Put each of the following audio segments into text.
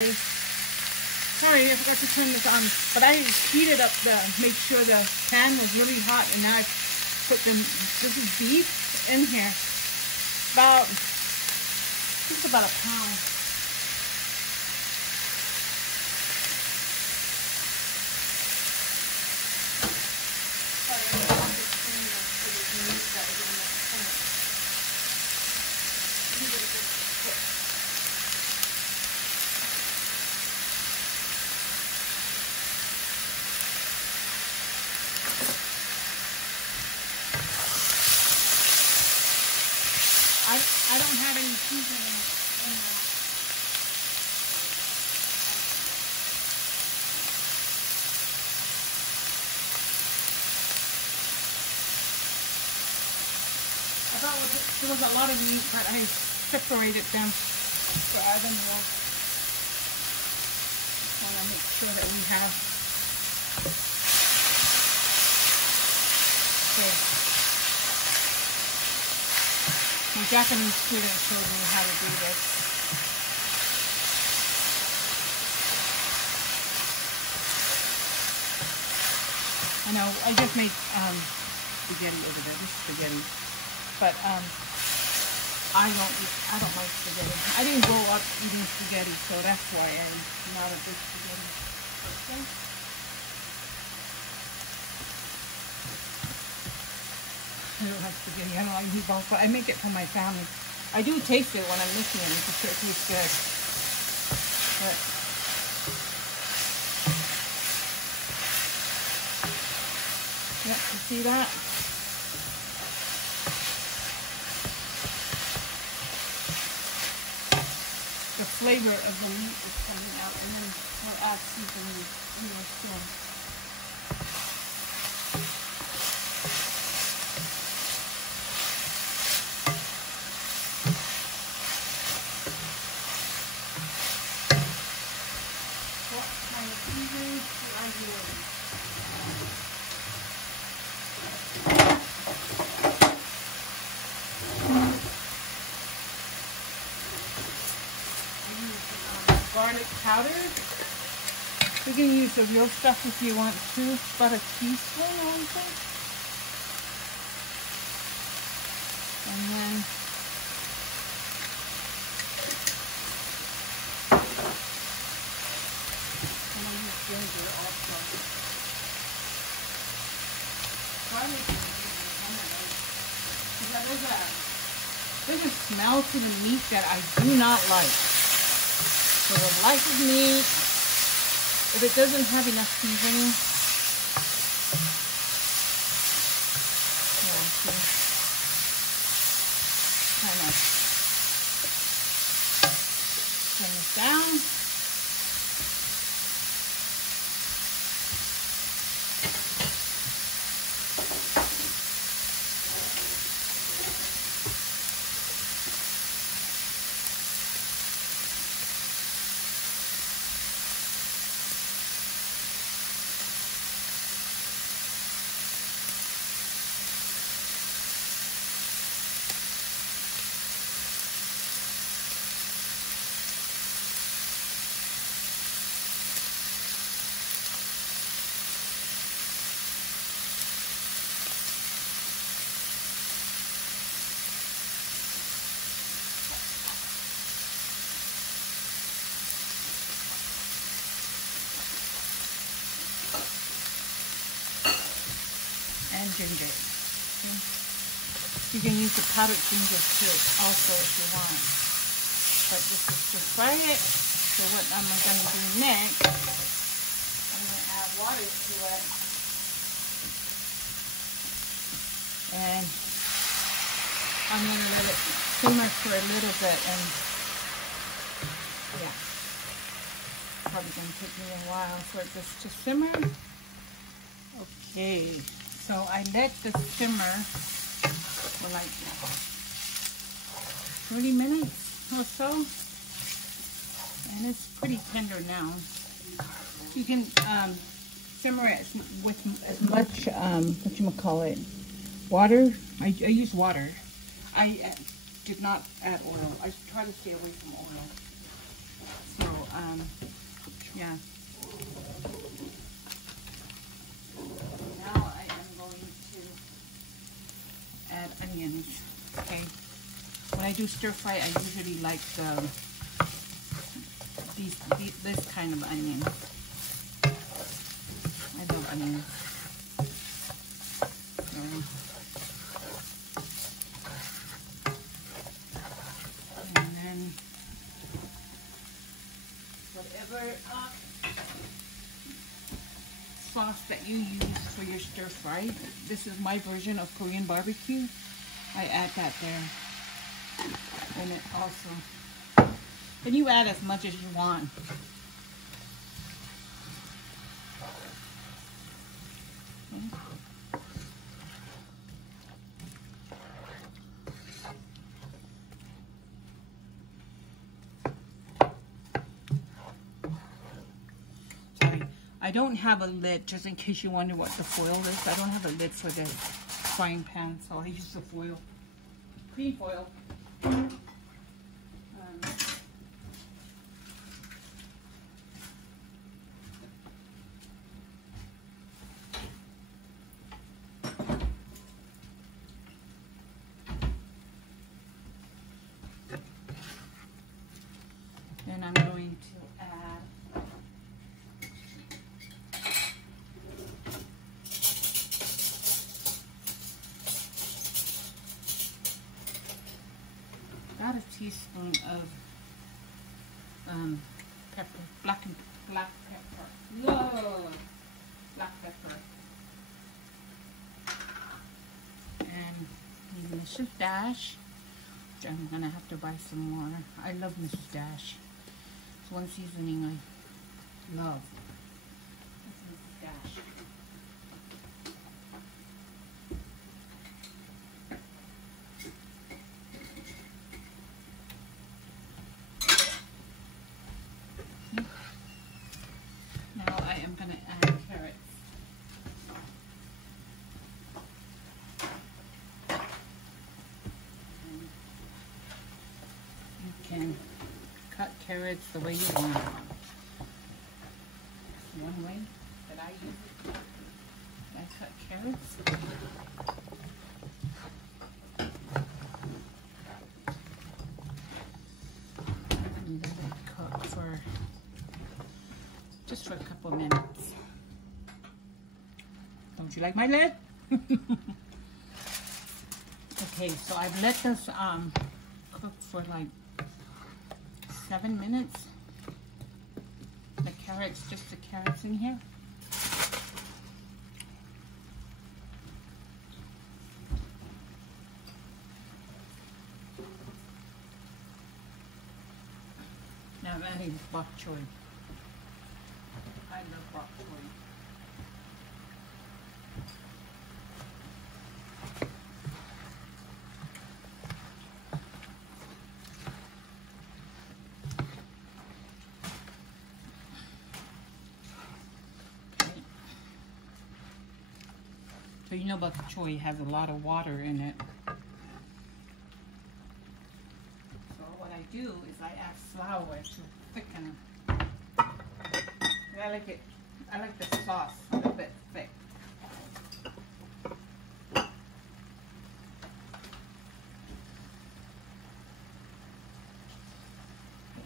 Sorry, I forgot to turn this on. But I heated up make sure the pan was really hot, and now I put this is beef in here. Just about a pound. I don't have any seasoning in there. I thought there was a lot of meat, but I separated them for other meals. I want to make sure that we have. Okay. My Japanese student showed me how to do this. I know, I just made spaghetti over there. This is spaghetti. But I don't like spaghetti. I didn't grow up eating spaghetti, so that's why I'm not a big spaghetti person. I don't like spaghetti. I don't like meatballs, but I make it for my family. I do taste it when I'm making it. It sure tastes good. But yeah, you see that? The flavor of the meat is coming out, and then we'll add seasoning in there still. Garlic powder. You can use the real stuff if you want to. It's about a teaspoon, I think. And then I'm going to use ginger also. Garlic there's a smell to the meat that I do not like. So the life of meat, if it doesn't have enough seasoning, kind of turn this down. And ginger. Okay. You can use the powdered ginger too, also if you want. But this is to fry it. So what I'm going to do next, I'm going to add water to it. And I'm going to let it simmer for a little bit. And yeah, probably going to take me a while for this to simmer. Okay. So I let this simmer for like 30 minutes or so, and it's pretty tender now. You can simmer it with as much water. I use water. I did not add oil. I try to stay away from oil. So yeah. Now I am going to add onions. Okay. When I do stir fry, I usually like this kind of onion. I love onions. And then whatever sauce that you use for your stir fry, this is my version of Korean barbecue. I add that there. And it also, and you add as much as you want. Okay. Sorry, I don't have a lid, just in case you wonder what the foil is. I don't have a lid for the frying pan, so I use the foil, cream foil. Then I'm going to add about a teaspoon of pepper, black pepper. Whoa! Black pepper. And Mrs. Dash, which I'm gonna have to buy some more. I love Mrs. Dash. It's one seasoning I love. That's Mrs. Dash. Now I am going to add carrots. And you can cut carrots the way you want. One way that I use it, I cut carrots. And let it cook for just for a couple minutes. Don't you like my lid? Okay, so I've let this cook for like 7 minutes. The carrots, just the carrots in here. Now I'm adding bok choy. I love bok choy. Okay. So you know bok choy has a lot of water in it. So what I do is I add flour to thicken. I like it. I like the sauce a little bit thick. I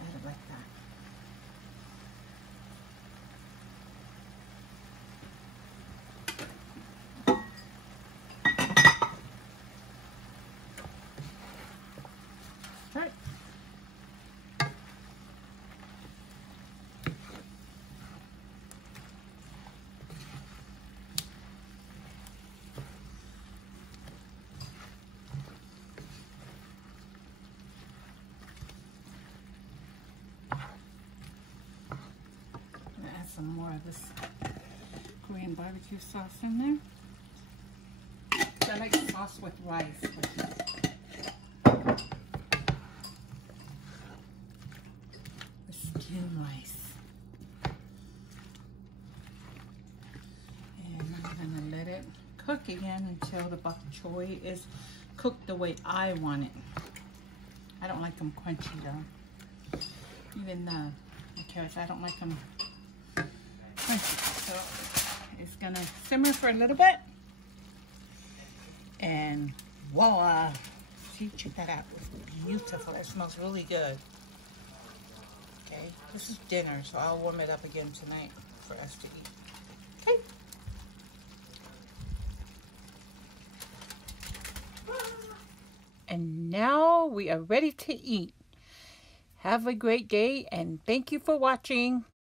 add it like that. Right. Add some more of this Korean barbecue sauce in there. I like sauce with rice. The steamed rice. And I'm gonna let it cook again until the bok choy is cooked the way I want it. I don't like them crunchy though. Even because I don't like them crunchy. So it's gonna simmer for a little bit, and voila! See, check that out. It's beautiful. It smells really good. Okay, this is dinner, so I'll warm it up again tonight for us to eat. Okay. And now we are ready to eat. Have a great day, and thank you for watching.